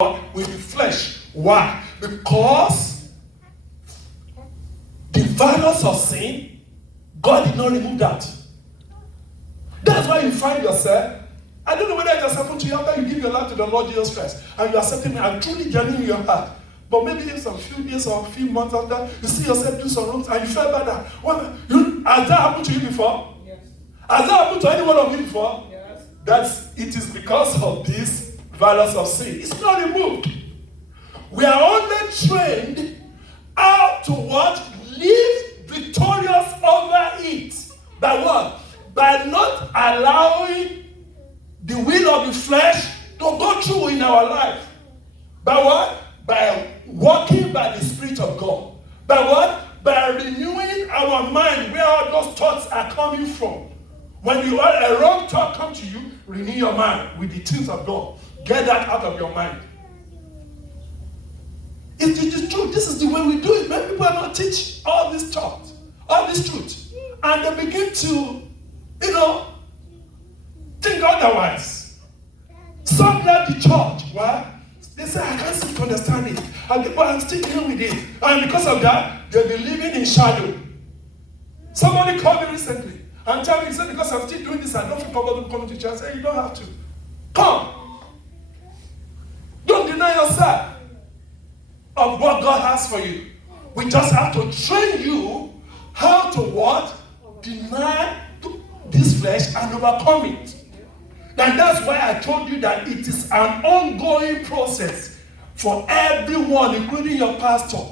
with the flesh. Why? Because the virus of sin, God did not remove that. That's why you find yourself, I don't know whether it has happened to you after you give your life to the Lord Jesus Christ and you are accepting me and truly genuine in your heart. But maybe in some few days or a few months after, you see yourself do some wrongs and you feel better. Has that happened to you before? Yes. Has that happened to any one of you before? Yes. It is because of this virus of sin. It's not removed. We are only trained how to what? Live victorious over it. By what? By not allowing the will of the flesh to go through in our life. By what? By walking by the Spirit of God. By what? By renewing our mind where all those thoughts are coming from. When you are a wrong thought come to you, renew your mind with the things of God. Get that out of your mind. It is true. This is the way we do it. Many people are not teach all this thought, all this truth. And they begin to, think otherwise. Some left the church. Why? They say, I can't seem to understand it. But I'm still dealing with it. And because of that, they'll be living in shadow. Somebody called me recently and told me, he said, because I'm still doing this, I don't feel comfortable coming to church. I said, you don't have to. Come. Don't deny yourself of what God has for you. We just have to train you how to what? Deny this flesh and overcome it. And that's why I told you that it is an ongoing process for everyone, including your pastor.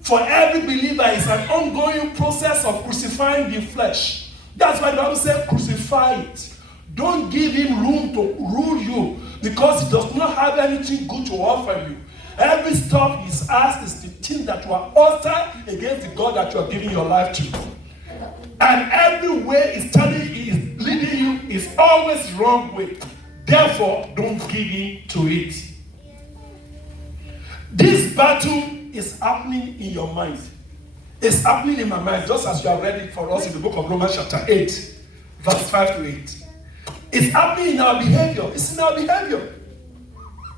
For every believer, it's an ongoing process of crucifying the flesh. That's why the Bible says crucify it. Don't give him room to rule you because he does not have anything good to offer you. Every stuff he's asked is the thing that you are hostile against the God that you are giving your life to. And every way is leading you is always the wrong way. Therefore, don't give in to it. This battle is happening in your mind. It's happening in my mind, just as you have read it for us in the book of Romans chapter 8, verse 5 to 8. It's happening in our behavior. It's in our behavior.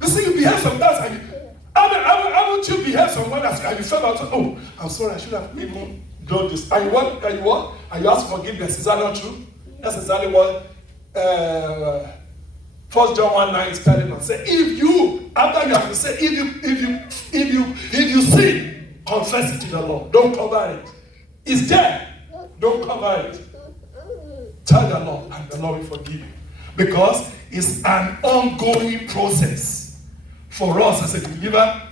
You see, you behave sometimes, and haven't you behave someone and you felt out, oh, I'm sorry, I should have maybe done this. And you what? And you ask forgiveness. Is that not true? That's exactly what 1 John 1:9 is telling us. Say, if you, after you have to say, if you sin, confess it to the Lord. Don't cover it. It's there. Don't cover it. Tell the Lord, and the Lord will forgive you. Because it's an ongoing process for us as a believer.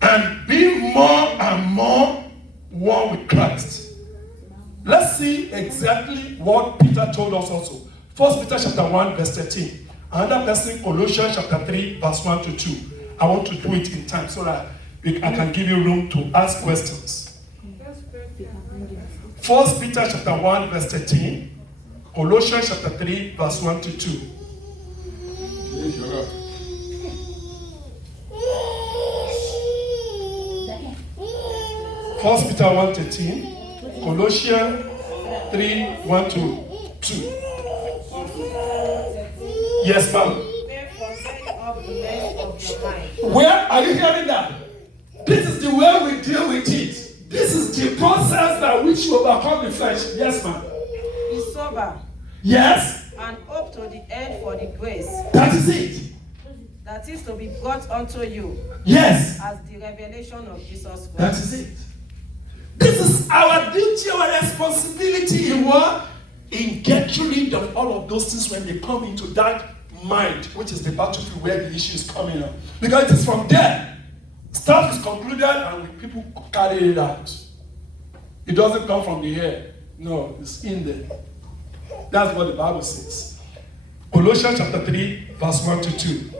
And be more and more one with Christ. Let's see exactly what Peter told us also. 1 Peter chapter 1, verse 13. Another person, Colossians chapter 3, verse 1 to 2. I want to do it in time so that I can give you room to ask questions. 1 Peter chapter 1, verse 13. Colossians chapter 3, verse 1 to 2. First Peter 1:13, Colossians 3, 1 to 2. Yes, ma'am. Where are you hearing that? This is the way we deal with it. This is the process by which you overcome the flesh. Yes, ma'am. Be sober. Yes. And hope to the end for the grace. That is it. That is to be brought unto you. Yes. As the revelation of Jesus Christ. That is it. This is our duty, our responsibility in what? In getting rid of all of those things when they come into that mind, which is the battlefield where the issue is coming up. Because it is from there. Stuff is concluded and people carry it out. It doesn't come from the air. No, it's in there. That's what the Bible says. Colossians chapter 3, verse 1 to 2.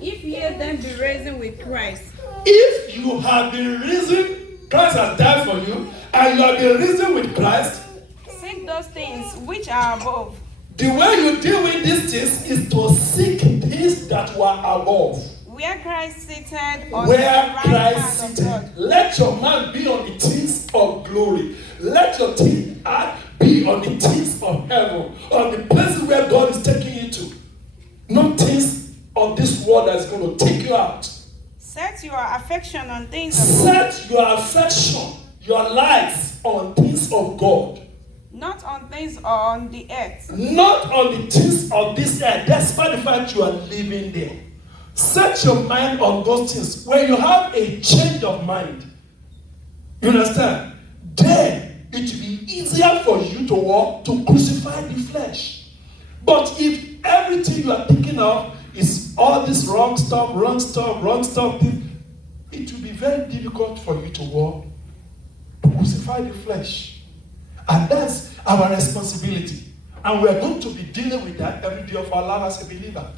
If ye then be risen with Christ. If you have been risen, Christ has died for you, and you have been risen with Christ, seek those things which are above. The way you deal with these things is to seek things that were above. Where Christ seated on Where the right Christ hand of seated. God. Let your mind be on the things of glory. Let your heart be on the things of heaven, on the places where God is taking you to. Not things of this world that is going to take you out. Set your affection on things above, Set your affection, your life on things of God. not on things on the earth. Not on the things of this earth, despite the fact you are living there. Set your mind on those things. When you have a change of mind, you understand? Then it will be easier for you to walk, to crucify the flesh. But if everything you are thinking of is all this wrong stuff, it will be very difficult for you to walk, to crucify the flesh. And that's our responsibility. And we're going to be dealing with that every day of our life as a believer.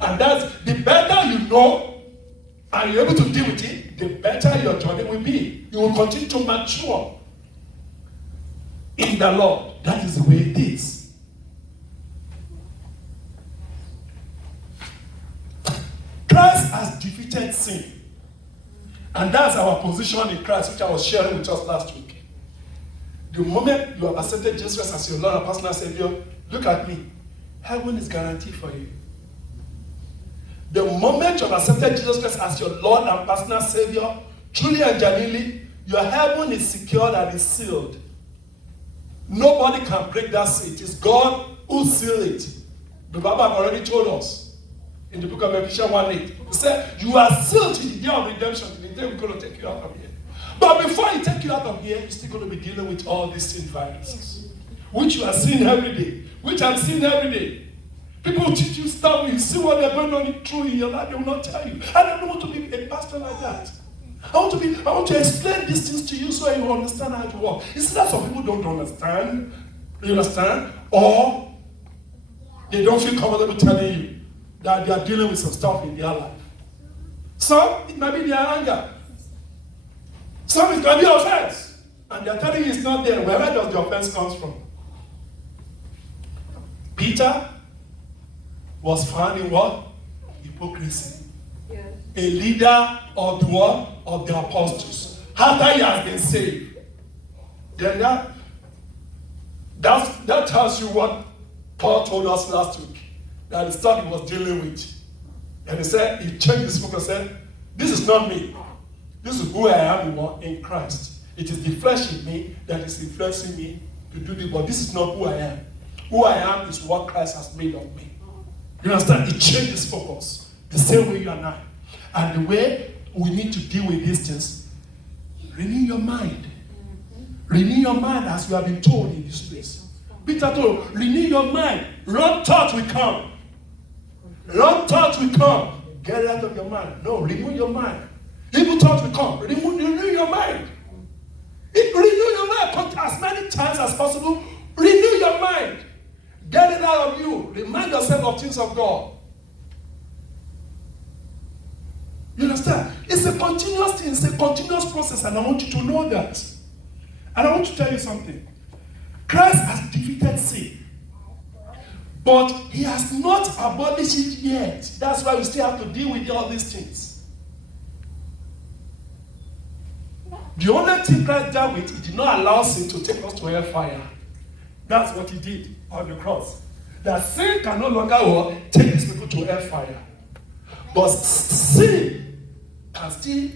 And that's the better you know and you're able to deal with it, the better your journey will be. You will continue to mature in the Lord. That is the way it is. Christ has defeated sin. And that's our position in Christ, which I was sharing with us last week. The moment you have accepted Jesus as your Lord and personal Savior, look at me. Heaven is guaranteed for you. The moment you have accepted Jesus Christ as your Lord and personal Savior, truly and genuinely, your heaven is secured and is sealed. Nobody can break that seal. It is God who sealed it. The Bible have already told us in the book of Ephesians 1:8. He said, you are sealed to the day of redemption, to the day we're going to take you out of here. But before he take you out of here, you're still going to be dealing with all these sin viruses, which you are seeing every day, which I'm seeing every day. People teach you stuff, you see what they're going on through in your life, they will not tell you. I don't want to be a pastor like that. I want to explain these things to you so you understand how to walk. It's that some people don't understand, you understand, or they don't feel comfortable telling you that they are dealing with some stuff in their life. Some, it might be their anger. Some, it might be offense. And they're telling you it's not there. Where does the offense come from? Peter was found in what? Hypocrisy. Yes. A leader of the what? Of the apostles. After he has been saved. Then that tells you what Paul told us last week. That the stuff he was dealing with. And he said, he changed his focus and said, this is not me. This is who I am in Christ. It is the flesh in me that is influencing me to do this, but this is not who I am. Who I am is what Christ has made of me. You understand? It changes focus. The same way you and I. And the way we need to deal with these things, renew your mind. Renew your mind as you have been told in this place. Peter told, renew your mind. Wrong thought will come. Wrong thought will come. Get it out of your mind. No, renew your mind. Evil thoughts will come. Renew your mind. Renew your mind as many times as possible. Renew your mind. Get it out of you. Remind yourself of things of God. You understand? It's a continuous thing. It's a continuous process, and I want you to know that. And I want to tell you something. Christ has defeated sin. But he has not abolished it yet. That's why we still have to deal with all these things. The only thing Christ dealt with, he did not allow sin to take us to hellfire. That's what he did on the cross. That sin can no longer take these people to hellfire. But sin can still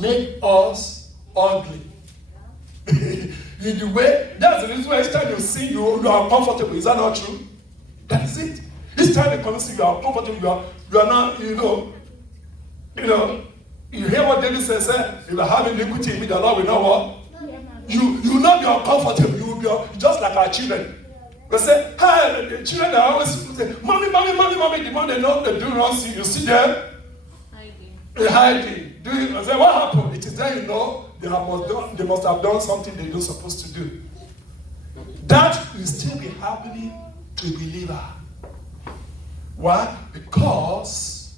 make us ugly. In the way, that's the reason why each time you sin, you are uncomfortable. Is that not true? That is it. Each time you come see you are uncomfortable, you are not, you hear what David says, if you are having iniquity in me, the Lord will know what? You will not be uncomfortable. You will be just like our children. They say, hey, the children are always say, mommy. The moment they know they do wrong thing, you see them hiding. I say, what happened? It is then you know they must have done something they're not supposed to do. That will still be happening to a believer. Why? Because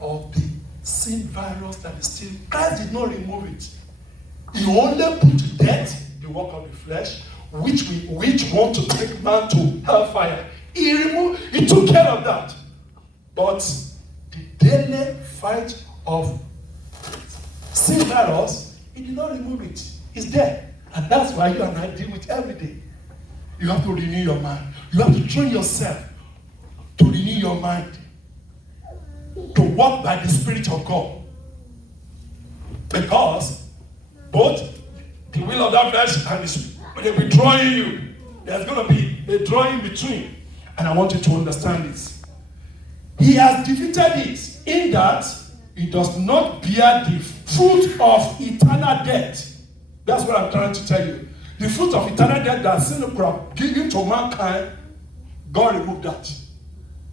of the sin virus that is still. Christ did not remove it. He only put to death the work of the flesh, which want to take man to hellfire. He took care of that. But the daily fight of sin virus, he did not remove it. It's there. And that's why you and I deal with every day. You have to renew your mind. You have to train yourself to renew your mind. walk by the Spirit of God. Because both the will of that flesh and the Spirit, they'll be drawing you. There's going to be a drawing between. And I want you to understand this. He has defeated it in that it does not bear the fruit of eternal death. That's what I'm trying to tell you. The fruit of eternal death that sin could have given to mankind, God removed that.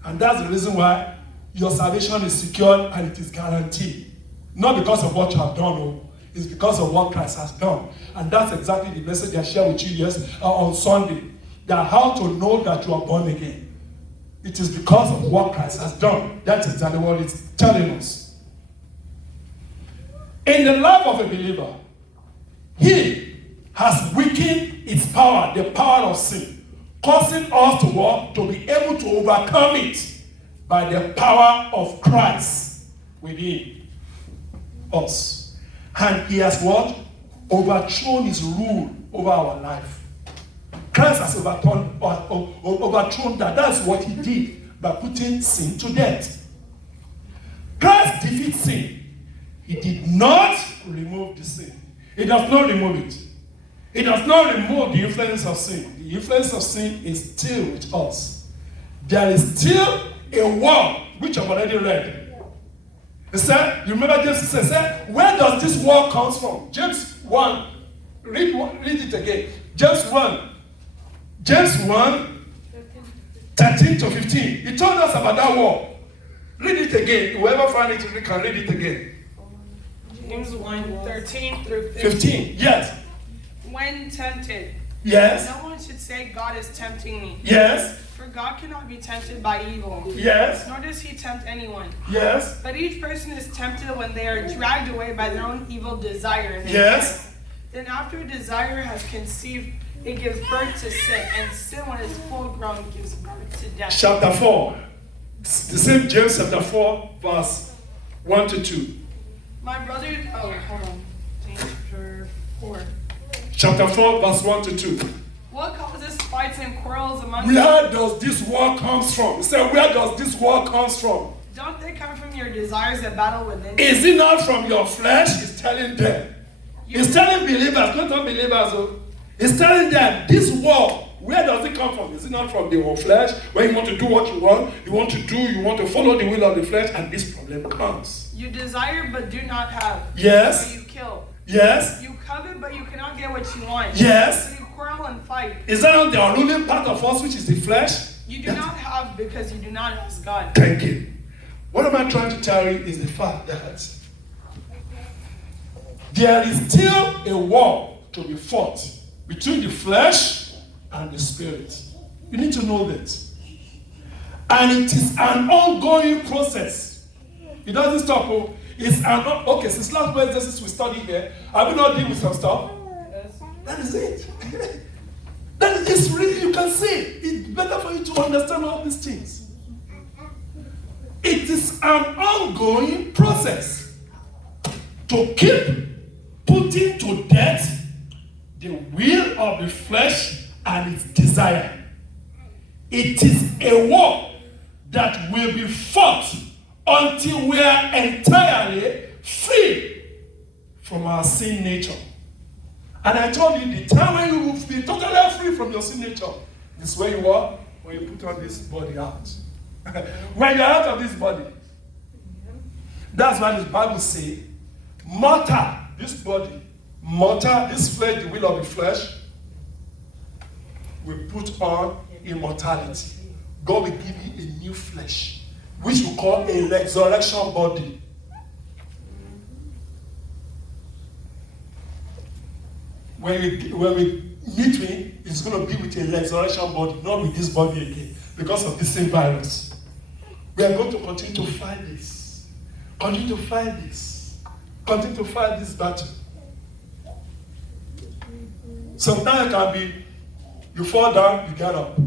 And that's the reason why your salvation is secured and it is guaranteed. Not because of what you have done, no. It's because of what Christ has done. And that's exactly the message I shared with you on Sunday. That how to know that you are born again. It is because of what Christ has done. That's exactly what it's telling us. In the life of a believer, he has weakened its power, the power of sin, causing us to be able to overcome it by the power of Christ within us. And he has what? Overthrown his rule over our life. Christ has overthrown that. That's what he did by putting sin to death. Christ defeats sin. He did not remove the sin. He does not remove it. He does not remove the influence of sin. The influence of sin is still with us. There is still a war, which I've already read. He said, you remember James said, where does this war come from? James 1. Read it again. James 1, 13 to 15. He told us about that war. Read it again. Whoever finds it, we can read it again. James 1, 13 through 15. Yes. When tempted, Yes. no one should say, God is tempting me. Yes. For God cannot be tempted by evil. Yes. Nor does he tempt anyone. Yes. But each person is tempted when they are dragged away by their own evil desire. And Yes. then after desire has conceived, it gives birth to sin. And sin, when it's full grown, gives birth to death. Chapter 4. The same James chapter 4, verse 1 to 2. My brother, hold on. Chapter 4. Chapter 4, verse 1 to 2. What causes fights and quarrels among you? Where does this war come from? He said, where does this war come from? Don't they come from your desires that battle within you? Is it not from your flesh? He's telling them. He's telling believers, not unbelievers. He's telling them, this war, where does it come from? Is it not from the flesh? When you want to do what you want to follow the will of the flesh, and this problem comes. You desire but do not have. Yes. So you kill. Yes. You covet but you cannot get what you want. Yes. So you quarrel and fight. Is that not the unruly part of us, which is the flesh? You do not have because you do not ask God. Thank you. What am I trying to tell you is the fact that there is still a war to be fought between the flesh and the spirit. You need to know that. And it is an ongoing process. It doesn't stop. Okay, since last Wednesday, since we study here, have you not dealt with some stuff? Yes. That is it. That is really, you can see. It's better for you to understand all these things. It is an ongoing process to keep putting to death the will of the flesh and its desire. It is a war that will be fought until we are entirely free from our sin nature. And I told you, the time when you will be totally free from your sin nature is where you are when you put on this body out. When you're out of this body. That's why the Bible says, mortal, this body, mortal, this flesh, the will of the flesh, will put on immortality. God will give you a new flesh, which we call a resurrection body. When we meet him, it's going to be with a resurrection body, not with this body again, because of the same virus. We are going to continue to fight this. Continue to fight this. Continue to fight this battle. Sometimes it can be, you fall down, you get up.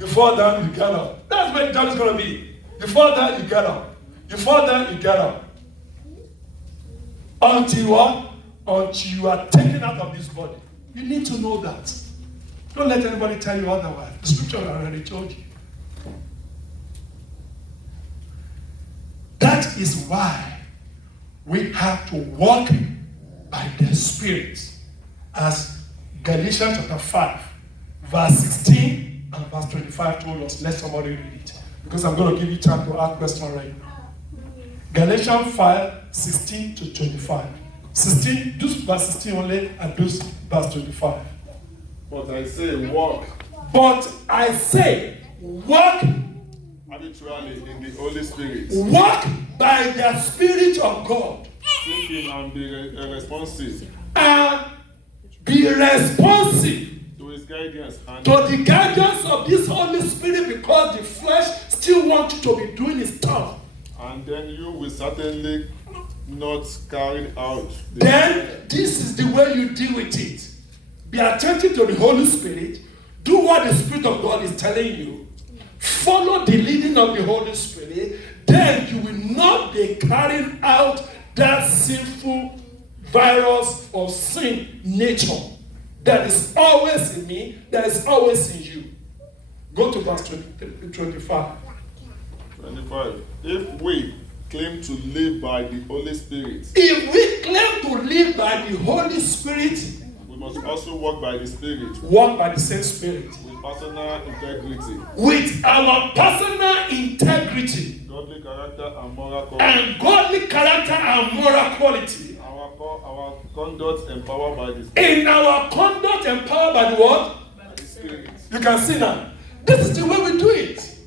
You fall down, you get up. That's where the battle is going to be. You fall down, you get up. You fall down, you get up. Until what? Until you are taken out of this body. You need to know that. Don't let anybody tell you otherwise. The scripture already told you. That is why we have to walk by the Spirit. As Galatians chapter 5, verse 16 and verse 25 told us. Let somebody read it. Because I'm going to give you time to ask questions right now. Galatians 5, 16 to 25. 16, do verse 16 only, and do verse 25. But I say, walk But I say, walk habitually in the Holy Spirit, walk by the Spirit of God, thinking and be responsive and be responsive to His guidance, and to the guidance of this Holy Spirit, because the flesh still wants you to be doing its stuff. then you will certainly not carry out. Then this is the way you deal with it. Be attentive to the Holy Spirit. Do what the Spirit of God is telling you. Follow the leading of the Holy Spirit. Then you will not be carrying out that sinful virus of sin nature that is always in me, that is always in you. Go to verse 25. 25. If we claim to live by the Holy Spirit, If we claim to live by the Holy Spirit, we must also walk by the Spirit walk by the same Spirit. with personal integrity, With our personal integrity godly character, and moral quality. and godly character and moral quality. Our conduct empowered by the Spirit. In our conduct empowered by the what? By the Spirit. You can see now. This is the way we do it.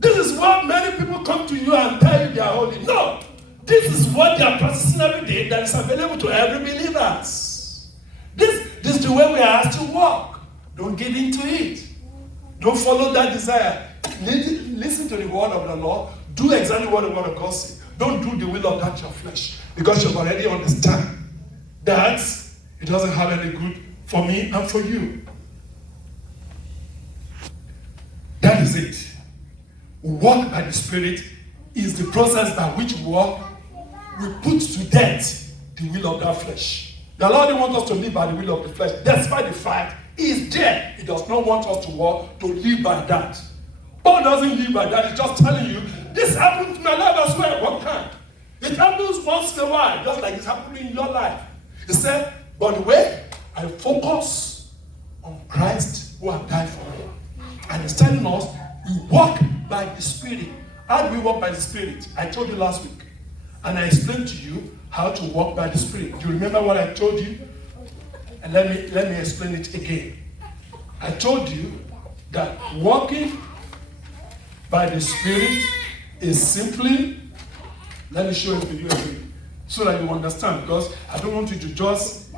This is what many people come to you and tell you they are holy. No. This is what they are practicing every day that is available to every believer. This is the way we are asked to walk. Don't give in to it. Don't follow that desire. Listen to the word of the Lord. Do exactly what the word of God says. Don't do the will of that your flesh. Because you already understand that it doesn't have any good for me and for you. That is it. Walk by the Spirit is the process by which we walk. We put to death the will of that flesh. The Lord didn't want us to live by the will of the flesh, despite the fact He is there. He does not want us to walk, to live by that. Paul doesn't live by that. He's just telling you, this happened to my life as well. What kind? It happens once in a while, just like it's happening in your life. He said, by the way, I focus on Christ who has died for me. And He's telling us, we walk by the Spirit. How do we walk by the Spirit? I told you last week. And I explained to you how to walk by the Spirit. Do you remember what I told you? And let me explain it again. I told you that walking by the Spirit is simply, let me show it to you again, so that you understand, because I don't want you to just